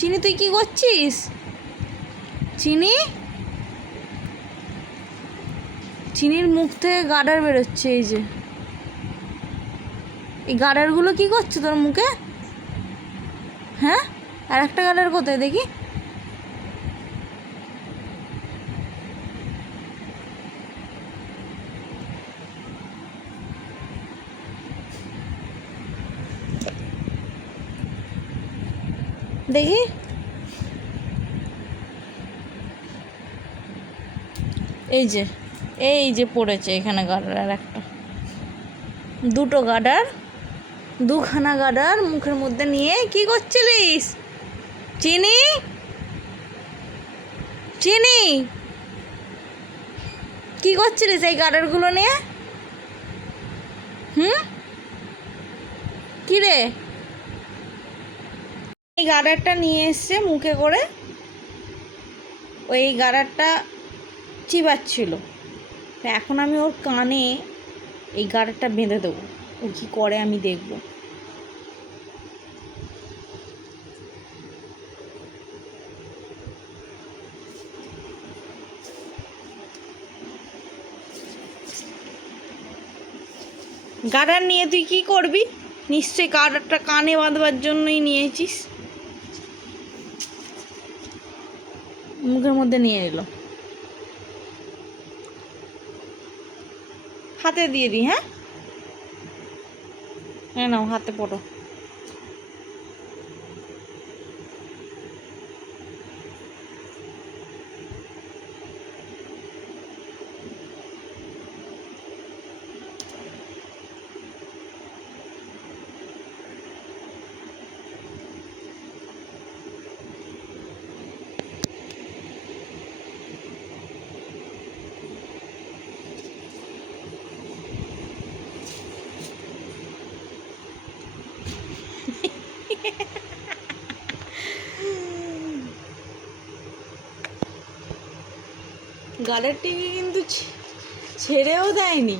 চিনি তুই কি করছিস? চিনি, চিনির মুখ থেকে গাডার বেরোচ্ছে। এই যে এই গাডারগুলো কি করছে তোর মুখে? হ্যাঁ, আর একটা গাডার কোথায় দেখি? দেখি, এই যে এই যে পড়েছে এখানে গাডার, আর একটা, দুটো গাডার, দুখানা গাডার মুখের মধ্যে নিয়ে কি করছিলিস? চিনি, চিনি কি করছিলিস এই গাডারগুলো নিয়ে? কি রে? এই গাডারটা নিয়ে এসছে মুখে করে, ওই গাডারটা চিবাচ্ছিল। তো এখন আমি ওর কানে এই গাডারটা বেঁধে দেবো, ও কী করে আমি দেখব। গাডার নিয়ে তুই কি করবি? নিশ্চয়ই গাডারটা কানে বাঁধবার জন্যই নিয়েছিস। মুখের মধ্যে নিয়ে এলো, হাতে দিয়ে দিই। হ্যাঁ, হ্যাঁ, নাও হাতে পড়ো। গাডারটিকে কিন্তু ছেড়েও দেয়নি।